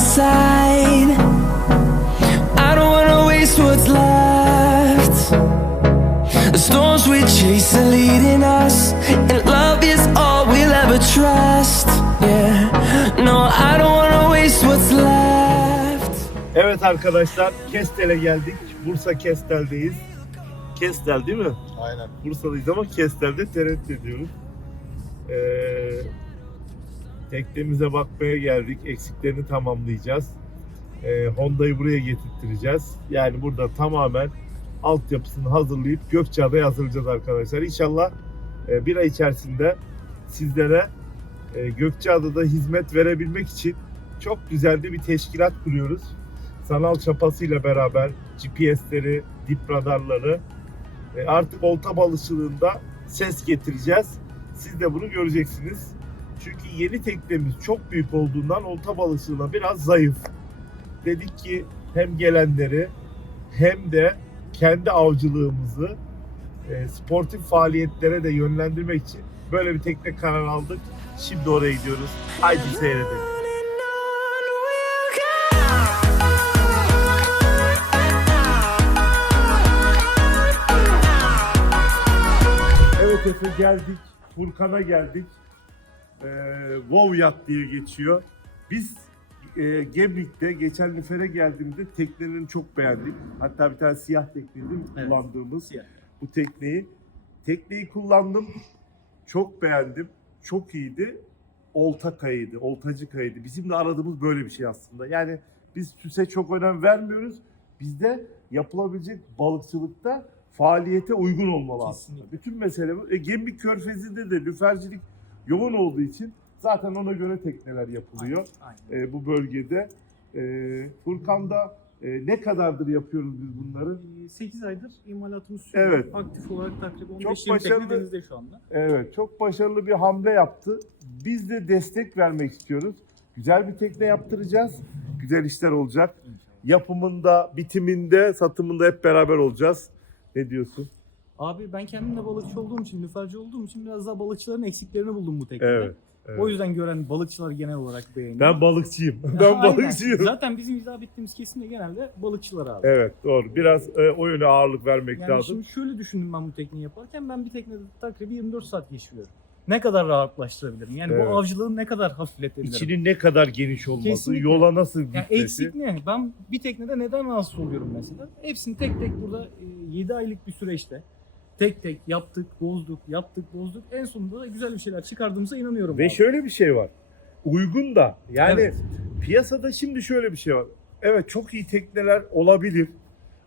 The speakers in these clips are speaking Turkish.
side. I don't wanna waste what's left. The storms we chase are leading us, and love is all we'll ever trust. Yeah, no, I don't wanna waste what's left. Evet arkadaşlar Kestel'e geldik. Bursa Kestel'deyiz. Kestel değil mi? Aynen. Bursa'dayız ama Kestel'de tereddüt ediyoruz. Ee, teknemize bakmaya geldik. Eksiklerini tamamlayacağız. Ee, Honda'yı buraya getirttireceğiz. Yani burada tamamen altyapısını hazırlayıp Gökçeada'ya hazırlayacağız arkadaşlar. İnşallah e, bir ay içerisinde sizlere e, Gökçeada'da hizmet verebilmek için çok güzel bir teşkilat kuruyoruz. Sanal çapasıyla beraber GPS'leri, dip radarları e, artık olta balıkçılığında ses getireceğiz. Siz de bunu göreceksiniz. Çünkü yeni teknemiz çok büyük olduğundan olta balıkçılığına biraz zayıf. Dedik ki hem gelenleri hem de kendi avcılığımızı e, sportif faaliyetlere de yönlendirmek için böyle bir tekne karar aldık. Şimdi oraya gidiyoruz. Haydi seyredelim. Evet Efe geldik. Furkan'a geldik. Ee, wow Yat diye geçiyor. Biz e, Gemlik'te geçen nefere geldiğimde teknelerini çok beğendik. Hatta bir tane siyah tekneydi Evet, kullandığımız siyah. bu tekneyi. Tekneyi kullandım. Çok beğendim. Çok iyiydi. Olta kayıydı, oltacı kayıydı. Bizim de aradığımız böyle bir şey aslında. Yani biz süse çok önem vermiyoruz. Bizde yapılabilecek balıkçılıkta faaliyete uygun olmalı aslında. Kesinlikle. Bütün mesele bu. E, Gemlik Körfezi'nde de lüfercilik yoğun olduğu için zaten ona göre tekneler yapılıyor Aynen. e, bu bölgede. E, Furkan'da e, ne kadardır yapıyoruz biz bunları? 8 aydır imalatımız sürüyor. Evet. Aktif olarak takriben Çok 15-20 başarılı. tekne denizde şu anda. Evet, çok başarılı bir hamle yaptı. Biz de destek vermek istiyoruz. Güzel bir tekne yaptıracağız. Güzel işler olacak. Yapımında, bitiminde, satımında hep beraber olacağız. Ne diyorsun? Abi ben kendim de balıkçı olduğum için, lüferci olduğum için biraz daha balıkçıların eksiklerini buldum bu teknede. Evet. evet. O yüzden gören balıkçılar genel olarak beğeniyor. Ben balıkçıyım. Ben Aynen. balıkçıyım. Zaten bizim hitap ettiğimiz kesim de genelde balıkçılar abi. Evet, doğru. Biraz e, o yöne ağırlık vermek Yani lazım. şimdi şöyle düşündüm ben bu tekneyi yaparken ben bir teknede takribi 24 saat geçiriyorum. Ne kadar rahatlaştırabilirim? Yani Evet. bu avcılığı ne kadar hafifletebilirim? İçinin ne kadar geniş olması, Kesinlikle. yola nasıl Yani gitmesi. eksik ne? Ben bir teknede neden rahatsız oluyorum mesela? Hepsini tek tek burada 7 aylık bir süreçte tek tek yaptık, bozduk, yaptık, bozduk. En sonunda da güzel bir şeyler çıkardığımıza inanıyorum. Ve abi. şöyle bir şey var. Uygun da. Yani Evet. piyasada şimdi şöyle bir şey var. Evet çok iyi tekneler olabilir.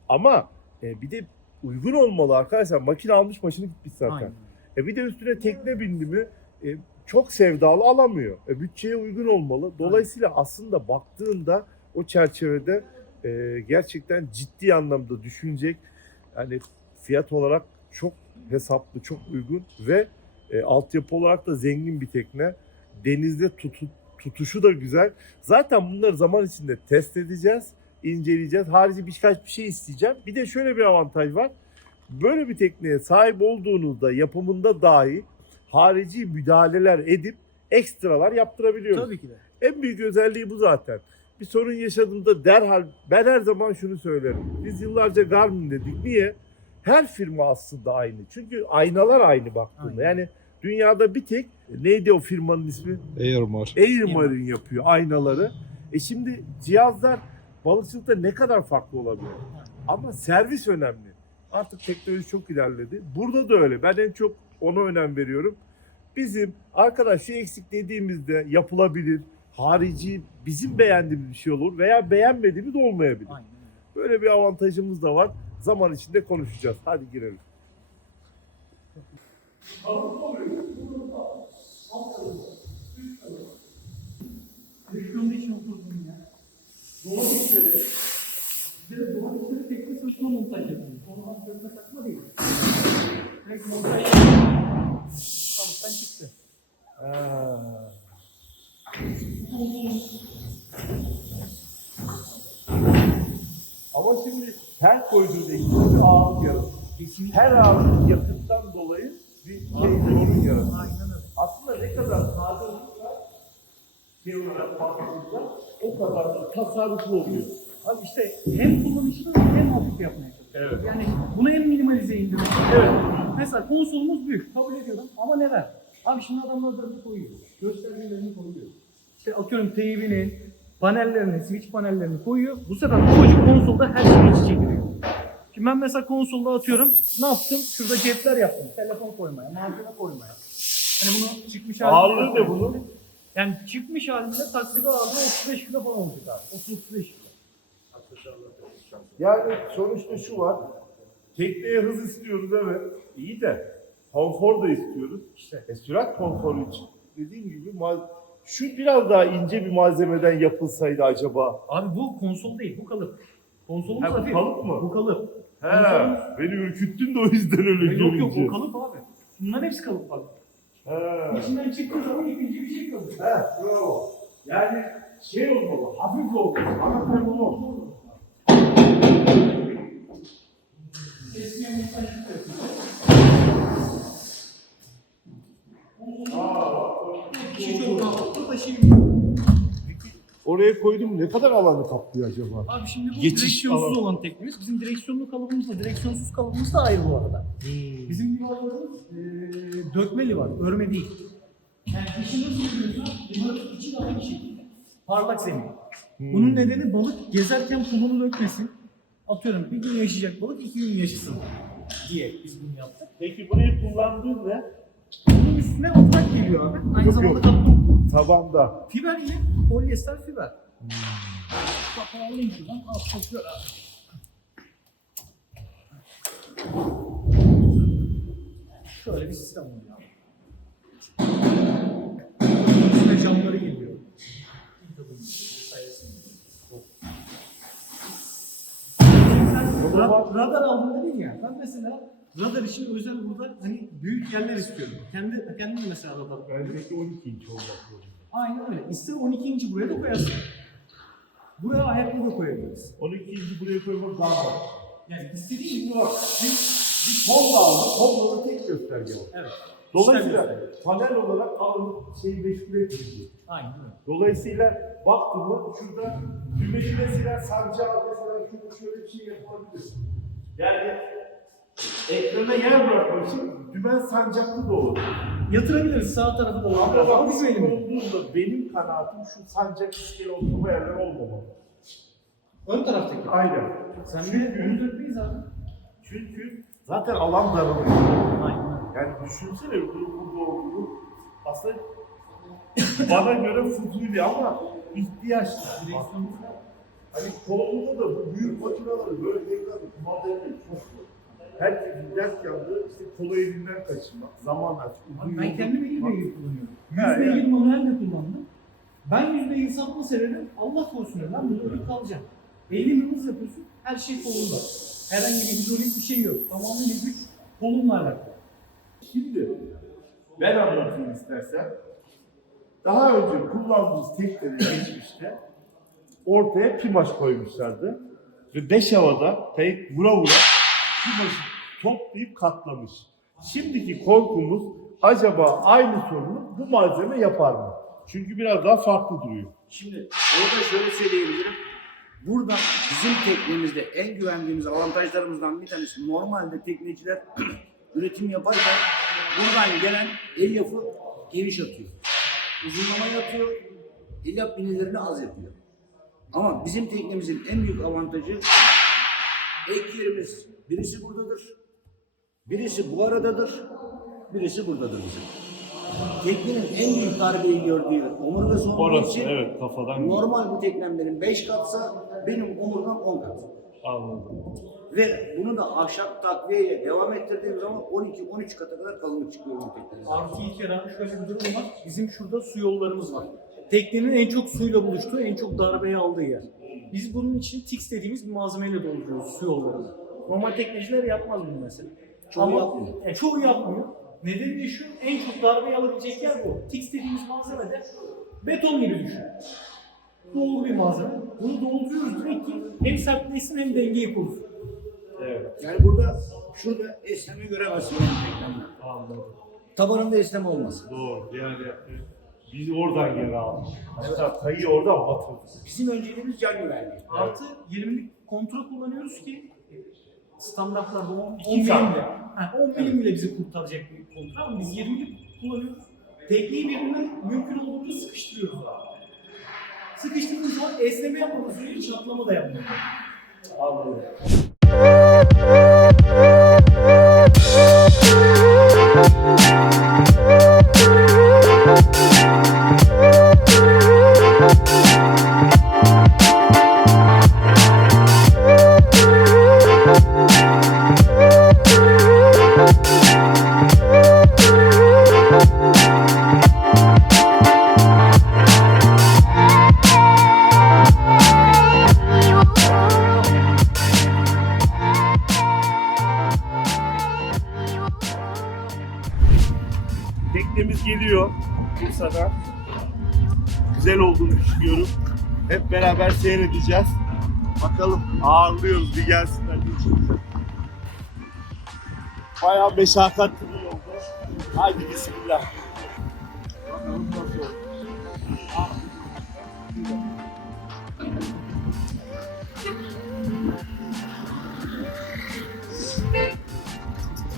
Ama e, bir de uygun olmalı arkadaşlar. Makine almış başını gitmiş zaten. Aynen. E bir de üstüne tekne bindi mi e, çok sevdalı alamıyor. E, bütçeye uygun olmalı. Dolayısıyla aslında baktığında o çerçevede e, gerçekten ciddi anlamda düşünecek. Yani fiyat olarak çok hesaplı, çok uygun ve e, altyapı olarak da zengin bir tekne. Denizde tutu, tutuşu da güzel. Zaten bunları zaman içinde test edeceğiz, inceleyeceğiz. Harici birkaç bir şey isteyeceğim. Bir de şöyle bir avantaj var. Böyle bir tekneye sahip olduğunuzda yapımında dahi harici müdahaleler edip ekstralar yaptırabiliyoruz. Tabii ki de. En büyük özelliği bu zaten. Bir sorun yaşadığımda derhal ben her zaman şunu söylerim. Biz yıllarca Garmin dedik. Niye? Her firma aslında aynı. Çünkü aynalar aynı baktığında. Aynen. Yani dünyada bir tek neydi o firmanın ismi? Airmar. Airmarine yapıyor aynaları. E şimdi cihazlar balıkçılıkta ne kadar farklı olabilir? Ama servis önemli. Artık teknoloji çok ilerledi. Burada da öyle. Ben en çok ona önem veriyorum. Bizim arkadaş şu eksik dediğimizde yapılabilir. Harici bizim beğendiğimiz bir şey olur veya beğenmediğimiz olmayabilir. Aynen. Böyle bir avantajımız da var. Zaman içinde konuşacağız. Hadi girelim. Direksiyonda için oturdum ya. Domatesleri, bir de domatesleri tekne sırtına montaj yapıyor. Onu hafifletme takma değil. Direkt montaj çıktı. Ama şimdi her koyduğunda ikisi bir ağırlık yaratır. Her ağırlık yakıttan dolayı bir şey sorun yaratır. Aslında ne kadar taze olursa şey olarak baktığında o kadar da tasarruflu oluyor. Abi işte hem kullanışlı hem hafif yapmaya çalışıyoruz. Evet. Yani bunu en minimalize indirmek. Evet. Mesela konsolumuz büyük. Kabul ediyorum ama neden? Abi şimdi adamlar adını koyuyor. Göstergelerini koyuyor. İşte atıyorum teybini, panellerini, switch panellerini koyuyor. Bu sefer ufacık konsolda her şeyi iç içe giriyor. Şimdi ben mesela konsolda atıyorum. Ne yaptım? Şurada cepler yaptım. Telefon koymaya, malzeme koymaya. Hani bunu çıkmış Ağırlığı halinde- ne bunun? Yani çıkmış halinde taksiga ağırlığı 35 kilo falan olacak abi. 30-35 kilo. Yani sonuçta şu var. Tekneye hız istiyoruz evet. İyi de konfor da istiyoruz. İşte. E, sürat konforu için dediğim gibi mal- şu biraz daha ince bir malzemeden yapılsaydı acaba. Abi bu konsol değil, bu kalıp. Konsolumuz Ha, bu hafif. kalıp mı? Bu kalıp. He, Konsolumuz- beni ürküttün de o yüzden öyle yok yok görünce. o kalıp abi. Bunların hepsi kalıp bak. He. İçinden çıktığı zaman ikinci bir şey görüyoruz. He, bravo. Yani şey olmalı, hafif olmalı. Bunu olmalı. Oraya koydum ne kadar alanı kaplıyor acaba? Abi şimdi bu Geçiş direksiyonsuz alanı. olan teknemiz. Bizim direksiyonlu kalıbımızla direksiyonsuz kalıbımız da ayrı bu arada. Bizim livarlarımız eee dökme livar, örme değil. Yani dışı nasıl görüyorsa livarın içi de aynı şekilde. Parlak zemin. Bunun nedeni balık gezerken kumunu dökmesin. Atıyorum bir gün yaşayacak balık iki gün yaşasın diye biz bunu yaptık. Peki burayı kullandığın ne? Bunun üstüne oturak geliyor abi. Aynı Yok, zamanda yok. Tabanda. Fiber yine polyester fiber. Kapağı alayım şuradan. Al kokuyor abi. Şöyle bir sistem oluyor. Üstüne camları geliyor. Sen ra- radar aldın dedin ya. Ben mesela radar için özel burada hani büyük yerler istiyorum. Kendi kendim mesela radar Bendeki 12 inç olacak. bu. Aynen öyle. İster 12 inci buraya da koyarsın. Buraya ayakkabı koyabiliriz. 12 inci buraya koymak daha var. Yani istediğin gibi Şimdi bak biz, biz Honda aldık. Honda'da tek gösterge var. Evet. Dolayısıyla panel olarak alın şeyi meşgul etmeyecek. Aynen öyle. Dolayısıyla baktım mı şurada düğmeci mesela sancağı mesela şurada şöyle bir şey yapabilir. Yani ekrana yer bırakmak için dümen sancaklı da olur. Yatırabiliriz sağ tarafı da Ama var. bak Ama bu elimizde. olduğunda benim kanaatim şu sancak iskele oturma yerleri olmamalı. Ön taraftaki. Aynen. Sen bir bunu dökmeyiz abi. Çünkü zaten alan daralıyor. Aynen. Yani düşünsene bunun burada olduğunu aslında bana göre fuzuli ama ihtiyaç. Hani kolunda da bu büyük makineleri böyle tekrar kumanda etmek çok zor. Herkesin dert yandığı işte kolu elinden kaçırmak, zaman aç, uzun Ben kendim tutmak. beygir kullanıyorum. Ha, 100 beygir yani. manuel de kullandım. Ben 100 beygir satma sebebim Allah korusun ben bunu ölüp kalacağım. 50 hız yapıyorsun her şey kolunda. Herhangi bir hidrolik bir şey yok. Tamamıyla güç kolunla alakalı. Şimdi ben anlatayım istersen. Daha önce kullandığımız tekleri geçmişte ortaya pimaş koymuşlardı. Ve beş havada tek vura vura pimaşı toplayıp katlamış. Şimdiki korkumuz acaba aynı sorunu bu malzeme yapar mı? Çünkü biraz daha farklı duruyor. Şimdi orada şöyle söyleyebilirim. Burada bizim teknemizde en güvendiğimiz avantajlarımızdan bir tanesi normalde tekneciler üretim yaparken buradan gelen elyafı geniş atıyor. Uzunlama yapıyor, elyaf binelerini az yapıyor. Ama bizim teknemizin en büyük avantajı ek yerimiz birisi buradadır, birisi bu aradadır, birisi buradadır bizim. Teknenin en büyük darbeyi gördüğü omurgası olduğu için evet kafadan Normal bu teknemlerin 5 katsa benim omurgam 10 kat. anladım. Ve bunu da ahşap takviyeyle devam ettirdiğim zaman 12-13 kata kadar kalınlık çıkıyor bu teknenin. Artı iki abi şöyle bir durum var. Bizim şurada su yollarımız var. Teknenin en çok suyla buluştuğu, en çok darbeyi aldığı yer. Biz bunun için TIX dediğimiz bir malzemeyle dolduruyoruz su yollarını. Normal tekneciler yapmaz bunu mesela. Çoğu yapmıyor. E, çoğu yapmıyor. Nedeni de şu, en çok darbeyi alabilecek yer bu. TIX dediğimiz malzeme de beton gibi düşün. Doğru bir malzeme. Bunu dolduruyoruz direkt ki hem sertleşsin hem dengeyi korusun. Evet Yani burada şurada esneme göremezsin. Tabanında esneme olmaz. Doğru yani Biz oradan yer aldık. Hatta kayı oradan batırdık. Bizim önceliğimiz can güvenliği. Artı 20'lik kontrol kullanıyoruz ki standartlarda 10 On milimle, santim. ha, 10 milimle bizi kurtaracak bir kontrol ama biz 20'lik kullanıyoruz. Tekneyi birbirinden mümkün olduğunca sıkıştırıyoruz abi. Sıkıştırdığımız zaman esneme yapmadığı sürece çatlama da yapmıyor. Teknemiz geliyor Bursa'dan. Güzel olduğunu düşünüyorum. Hep beraber seyredeceğiz. Bakalım ağırlıyoruz bir gelsinler. Bayağı meşakkatli bir yolda. Haydi bismillah. Bakalım nasıl olur.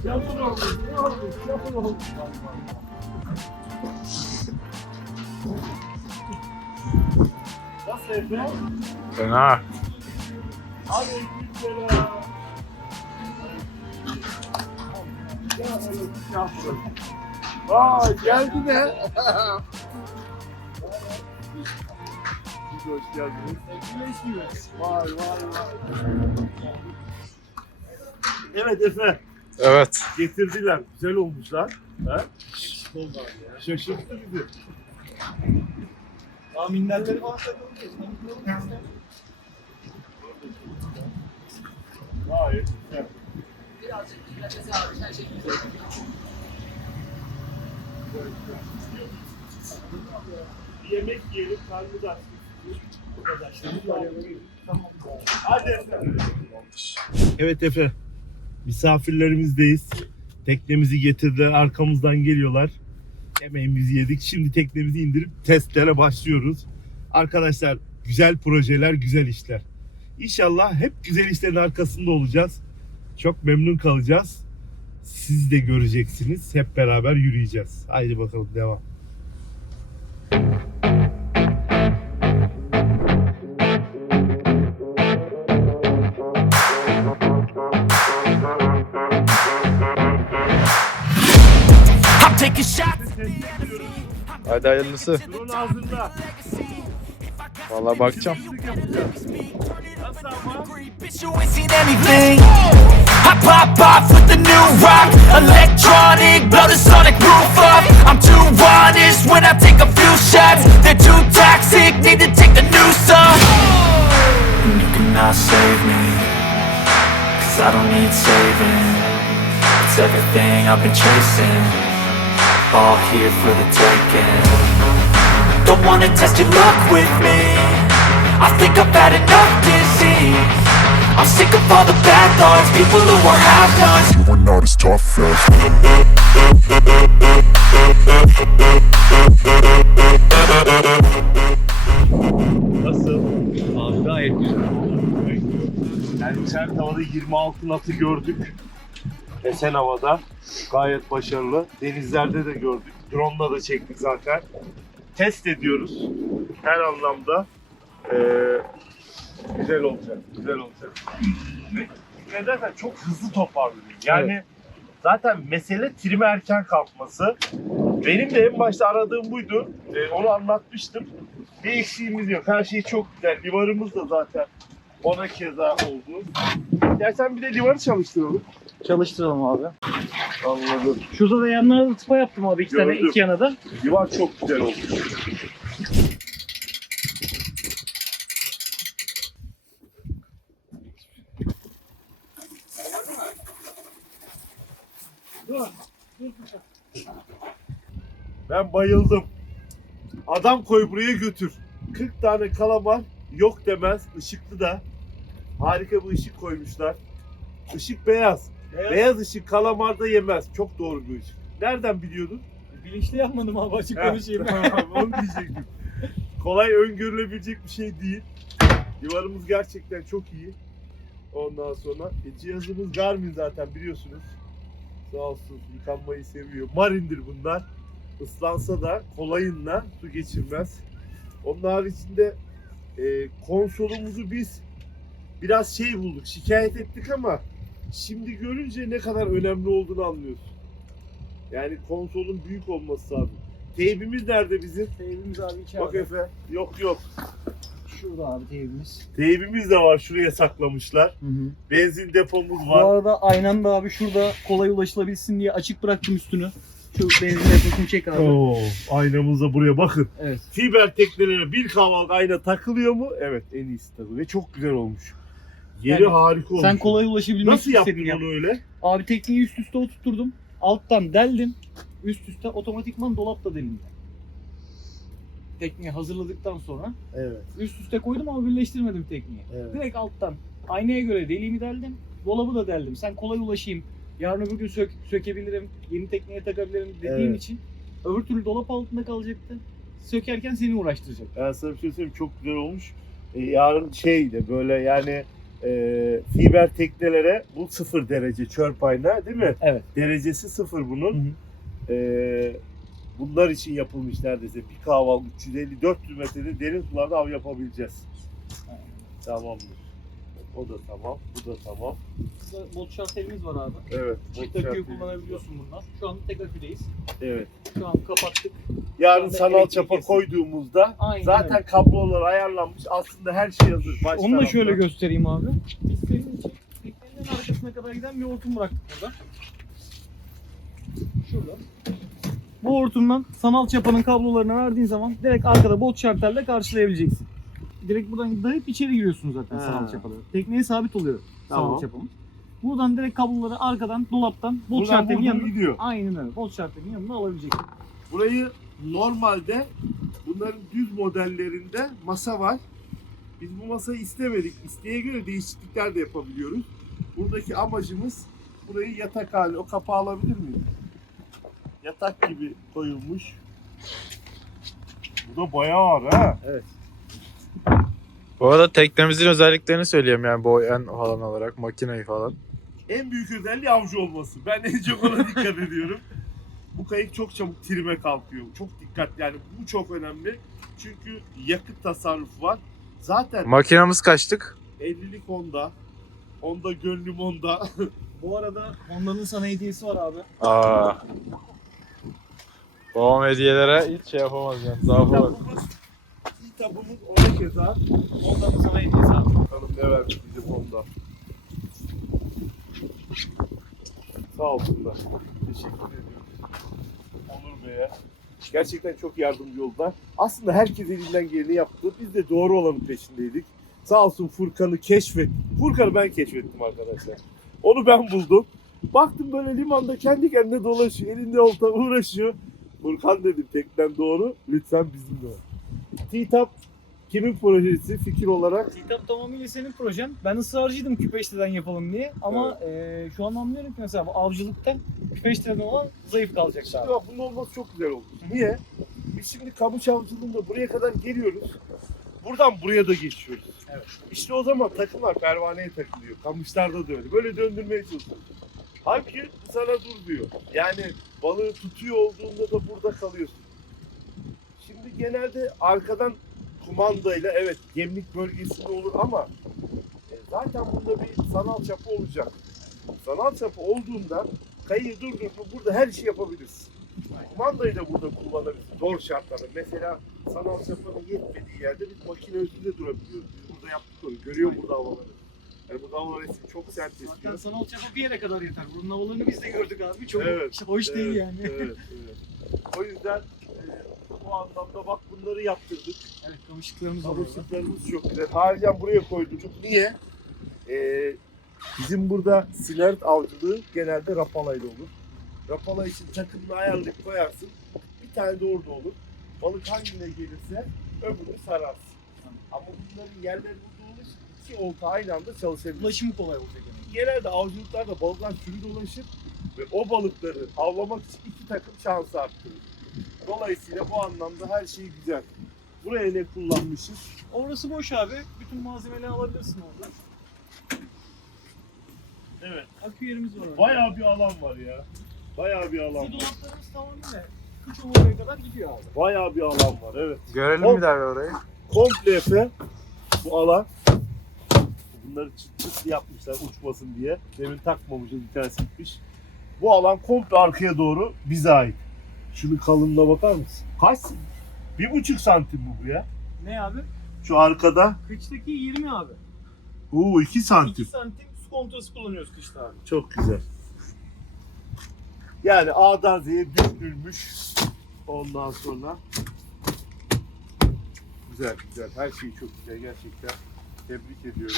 Yapın oğlum, ne oldu? Yapın oğlum. Nasıl Efe? Fena. Aleykümselam. Aa geldi de. Siz hoş geldiniz. Vay vay vay. Evet Efe, Evet. getirdiler. Güzel olmuşlar. Ha? Şaşırttı bizi. Daha minderleri falan takılıyor. Gayet güzel. Bir yemek yiyelim, karnımız aç. Bu kadar. Hadi. Evet Efe. Misafirlerimizdeyiz. Teknemizi getirdiler, arkamızdan geliyorlar. Yemeğimizi yedik. Şimdi teknemizi indirip testlere başlıyoruz. Arkadaşlar güzel projeler, güzel işler. İnşallah hep güzel işlerin arkasında olacağız. Çok memnun kalacağız. Siz de göreceksiniz. Hep beraber yürüyeceğiz. Haydi bakalım devam. Taking shots. Hadi hayırlısı. Drone ağzında. Vallahi bakacağım. Nasıl ama? Bitch, you ain't seen anything. I pop off with the new rock. Electronic, blow the sonic roof up. I'm too honest when I take a few shots. They're too toxic, need to take the noose off. You cannot save me. Cause I don't need saving. It's everything I've been chasing. All here for the taking. Don't wanna test your luck with me I think I've had enough disease I'm sick of all the bad thoughts People who are half-nots You are not as tough as Nasıl? Abi gayet güzel. Yani içeride havada 26 natı gördük. Esen havada. Gayet başarılı. Denizlerde de gördük. Drone'la da çektik zaten. Test ediyoruz. Her anlamda. Ee, güzel olacak. Güzel olacak. Ne dersen çok hızlı toparlıyor. Yani zaten mesele trime erken kalkması. Benim de en başta aradığım buydu. Ee, onu anlatmıştım. Bir eksiğimiz yok. Her şey çok güzel. Livarımız da zaten ona keza oldu. Dersen bir de livarı çalıştıralım. Çalıştıralım abi. Anladım. Şurada da yanlara da tıpa yaptım abi. iki tane Gördüm. iki yana da. Livar çok güzel oldu. Ben bayıldım. Adam koy buraya götür. 40 tane kalamar yok demez. Işıklı da. Harika bir ışık koymuşlar. Işık beyaz. Beyaz, ışık kalamarda yemez. Çok doğru bir ışık. Nereden biliyordun? Bilinçli yapmadım abi açık Ha, konuşayım. tamam, onu diyecektim. Kolay öngörülebilecek bir şey değil. Yuvarımız gerçekten çok iyi. Ondan sonra e, cihazımız Garmin zaten biliyorsunuz. Sağ olsun yıkanmayı seviyor. Marindir bunlar. Islansa da kolayınla su geçirmez. Onun haricinde e, konsolumuzu biz biraz şey bulduk. Şikayet ettik ama şimdi görünce ne kadar önemli olduğunu anlıyorsun. Yani konsolun büyük olması lazım. Teybimiz nerede bizim? Teybimiz abi Bak içeride. Efe. Yok yok. Şurada abi teybimiz. Teybimiz de var. Şuraya saklamışlar. Benzin depomuz Bu var. arada aynen de abi şurada kolay ulaşılabilsin diye açık bıraktım üstünü. Şu benzin deposunu çek abi. Oo, aynamız da buraya bakın. Evet. Fiber teknelere bir kahvaltı ayna takılıyor mu? Evet en iyisi tabii. Ve çok güzel olmuş. Yeri Yani harika olmuş. Sen kolay ulaşabilmek Nasıl yaptın istedin ya. onu öyle? Abi tekneyi üst üste oturtturdum. Alttan deldim. Üst üste otomatikman dolapta delindi. Tekneyi hazırladıktan sonra Evet. üst üste koydum ama birleştirmedim tekneyi. Evet. Direkt alttan aynaya göre deliğimi deldim. Dolabı da deldim. Sen kolay ulaşayım. Yarın öbür gün sök, sökebilirim. Yeni tekneye takabilirim dediğim Evet. için. Öbür türlü dolap altında kalacaktı. Sökerken seni uğraştıracak. Ben sana bir şey söyleyeyim çok güzel olmuş. Ee, yarın şey de böyle yani e, fiber teknelere bu sıfır derece çörp ayna değil mi? Evet. Derecesi sıfır bunun. Hı hı. Ee, bunlar için yapılmış neredeyse. Bir kaval 350-400 metrede derin sularda av yapabileceğiz. Tamamdır. O da tamam, bu da tamam. Burada şartelimiz var abi. Evet. Çift aküyü kullanabiliyorsun bundan. Şu an tek aküdeyiz. Evet. Şu an kapattık. Yarın Şu sanal çapa kesin. koyduğumuzda Aynen zaten öyle. kablolar ayarlanmış. Aslında her şey hazır. Baş Onu da şöyle göstereyim abi. Biz senin için teknenin arkasına kadar giden bir hortum bıraktık burada. Şurada. Bu hortumdan sanal çapanın kablolarını verdiğin zaman direkt arkada bot şarterle karşılayabileceksin. Direkt buradan dayıp içeri giriyorsun zaten Ha. sanal çapaları. Tekneye sabit oluyor Tamam. sanal çapamız. Buradan direkt kabloları arkadan dolaptan bot Buradan şarterin vurdum yanına gidiyor. Aynen öyle. Bot şarterin yanına alabileceksin. Burayı normalde bunların düz modellerinde masa var. Biz bu masayı istemedik. İsteğe göre değişiklikler de yapabiliyoruz. Buradaki amacımız burayı yatak hali. O kapağı alabilir miyim? Yatak gibi koyulmuş. Bu da bayağı ağır ha. Bu arada teknemizin özelliklerini söyleyeyim yani boyan falan olarak makineyi falan. En büyük özelliği avcı olması. Ben en çok ona dikkat ediyorum. Bu kayık çok çabuk trime kalkıyor. Çok dikkat yani bu çok önemli. Çünkü yakıt tasarrufu var. Zaten Makinamız kaçtık? 50'lik Honda. Honda gönlüm Honda. Bu arada Honda'nın sana hediyesi var abi. Aa. Babam hediyelere hiç şey yapamaz yani. Zaafı var. Kitabımız, ona keza. Honda'nın sana hediyesi abi. Bakalım ne vermiş bize Honda. Sağ olsunlar. Teşekkür ediyorum. Onur Bey'e. Gerçekten çok yardımcı oldular. Aslında herkes elinden geleni yaptı. Biz de doğru olanın peşindeydik. Sağ olsun Furkan'ı keşfet. Furkan'ı ben keşfettim arkadaşlar. Onu ben buldum. Baktım böyle limanda kendi kendine dolaşıyor. Elinde olta uğraşıyor. Furkan dedim tekten doğru. Lütfen bizimle ol. T-Tap kimin projesi fikir olarak? Kitap tamamıyla senin projen. Ben ısrarcıydım küpeşteden yapalım diye. Ama eee, şu an anlıyorum ki mesela bu avcılıkta küpeşteden olan zayıf kalacak Şimdi abi. bak bunun olması çok güzel oldu. Niye? Biz şimdi kamış avcılığında buraya kadar geliyoruz. Buradan buraya da geçiyoruz. Evet. İşte o zaman takımlar pervaneye takılıyor. Kamışlarda da öyle. Böyle döndürmeye çalışıyoruz. Halbuki sana dur diyor. Yani balığı tutuyor olduğunda da burada kalıyorsun. Şimdi genelde arkadan kumandayla evet gemlik bölgesinde olur ama e, zaten bunda bir sanal çapı olacak. Sanal çapı olduğunda kayıyı durdurup burada her şeyi yapabilirsin. Kumandayı da burada kullanabilirsin. Zor şartlarda. Mesela sanal çapanın yetmediği yerde biz makine üstünde durabiliyoruz. Biz burada yaptık onu. Görüyor burada havaları. Yani burada havalar eski çok sert Zaten esiyor. sanal çapa bir yere kadar yeter. Bunun havalarını biz de gördük abi. Çok Evet, hoş değil Evet, yani. Evet, Evet, evet. O yüzden bu anlamda bak bunları yaptırdık. kamışlıklarımız var. orada. Kabusluklarımız çok güzel. Harcan buraya koyduk. Niye? Ee, bizim burada sinert avcılığı genelde rapalayla olur. Rapala için takımını ayarlayıp koyarsın. Bir tane de orada olur. Balık hangine gelirse öbürünü sararsın. Ama bunların yerleri burada olur. İki olta aynı anda çalışabilir. Ulaşımı kolay olacak yani. Genelde avcılıklarda balıklar sürü dolaşır ve o balıkları avlamak için iki takım şansı arttırır. Dolayısıyla bu anlamda her şey güzel. Buraya ne kullanmışız? Orası boş abi. Bütün malzemeleri alabilirsin orada. Evet. Akü yerimiz var orada. Bayağı bir alan var ya. Bayağı bir alan Bizim var. dolaplarımız tamamıyla kıç omurgaya kadar gidiyor abi. Bayağı bir alan var evet. Görelim Hop. bir daha orayı. Komple Efe bu alan. Bunları çıt çıt yapmışlar uçmasın diye. Demin takmamışız bir tanesi gitmiş. Bu alan komple arkaya doğru bize ait. Şunun kalınlığına bakar mısın? Kaç? Bir buçuk santim bu bu ya. Ne abi? Şu arkada. Kıçtaki 20 abi. Oo iki 2 santim. santim su kontrolü kullanıyoruz kışta abi. Çok güzel. Yani A'dan Z'ye düşünülmüş. Ondan sonra güzel güzel. Her şey çok güzel gerçekten. Tebrik ediyorum.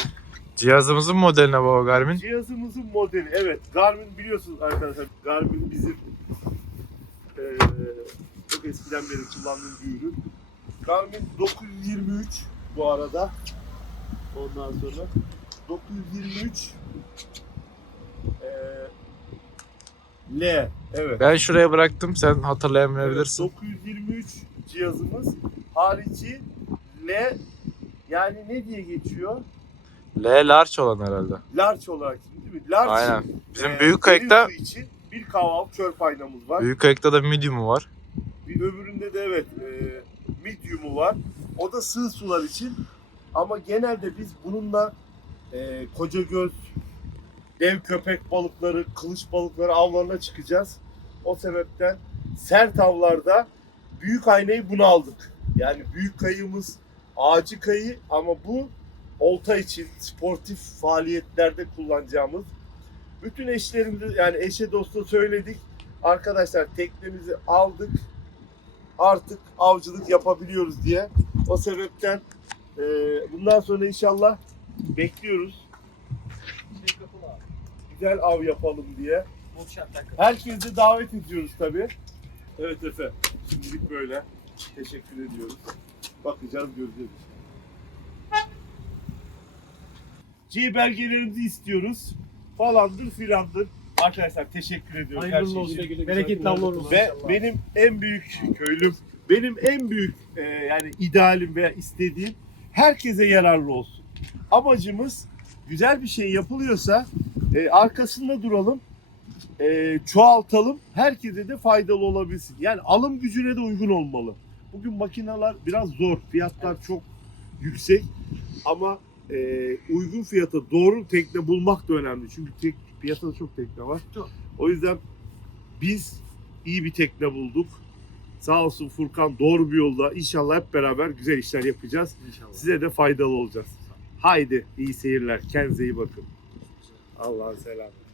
Cihazımızın modeline baba Garmin. Cihazımızın modeli evet Garmin biliyorsunuz arkadaşlar Garmin bizim eee, çok eskiden beri kullandığım bir ürün. Garmin 923 bu arada. Ondan sonra 923 eee, L evet. Ben şuraya bıraktım sen hatırlayamayabilirsin. Evet, 923 cihazımız harici L yani ne diye geçiyor? L large olan herhalde. Large olarak değil mi? Large. Aynen. Bizim Ee, büyük kayıkta için bir kahvaltı çöl aynamız var. büyük kayıkta da medium'u var. Bir öbüründe de evet e, medium'u var. O da sığ sular için. Ama genelde biz bununla e, koca göz, dev köpek balıkları, kılıç balıkları avlarına çıkacağız. O sebepten sert avlarda büyük aynayı bunu aldık. Yani büyük kayığımız ağacı kayı ama bu olta için sportif faaliyetlerde kullanacağımız bütün eşlerimize yani eşe dosta söyledik. Arkadaşlar teknemizi aldık. Artık avcılık yapabiliyoruz diye. O sebepten e, bundan sonra inşallah bekliyoruz. Güzel av yapalım diye. De davet ediyoruz tabii. Evet Efe. Şimdilik böyle. Teşekkür ediyoruz. Bakacağız, göreceğiz. C belgelerimizi istiyoruz. Falandır filandır. Arkadaşlar teşekkür ediyorum. her Hayırlı şey olsun. için. Bereketli avlar olsun. Ve benim en büyük köylüm, benim en büyük e, yani idealim veya istediğim herkese yararlı olsun. Amacımız güzel bir şey yapılıyorsa e, arkasında duralım, e, çoğaltalım, herkese de faydalı olabilsin. Yani alım gücüne de uygun olmalı. Bugün makineler biraz zor, fiyatlar çok yüksek ama e, uygun fiyata doğru tekne bulmak da önemli. Çünkü tek, piyasada çok tekne var. Çok. O yüzden biz iyi bir tekne bulduk. Sağ olsun Furkan doğru bir yolda. İnşallah hep beraber güzel işler yapacağız. İnşallah. Size de faydalı olacağız. Haydi iyi seyirler. Kendinize iyi bakın. Allah'a selam.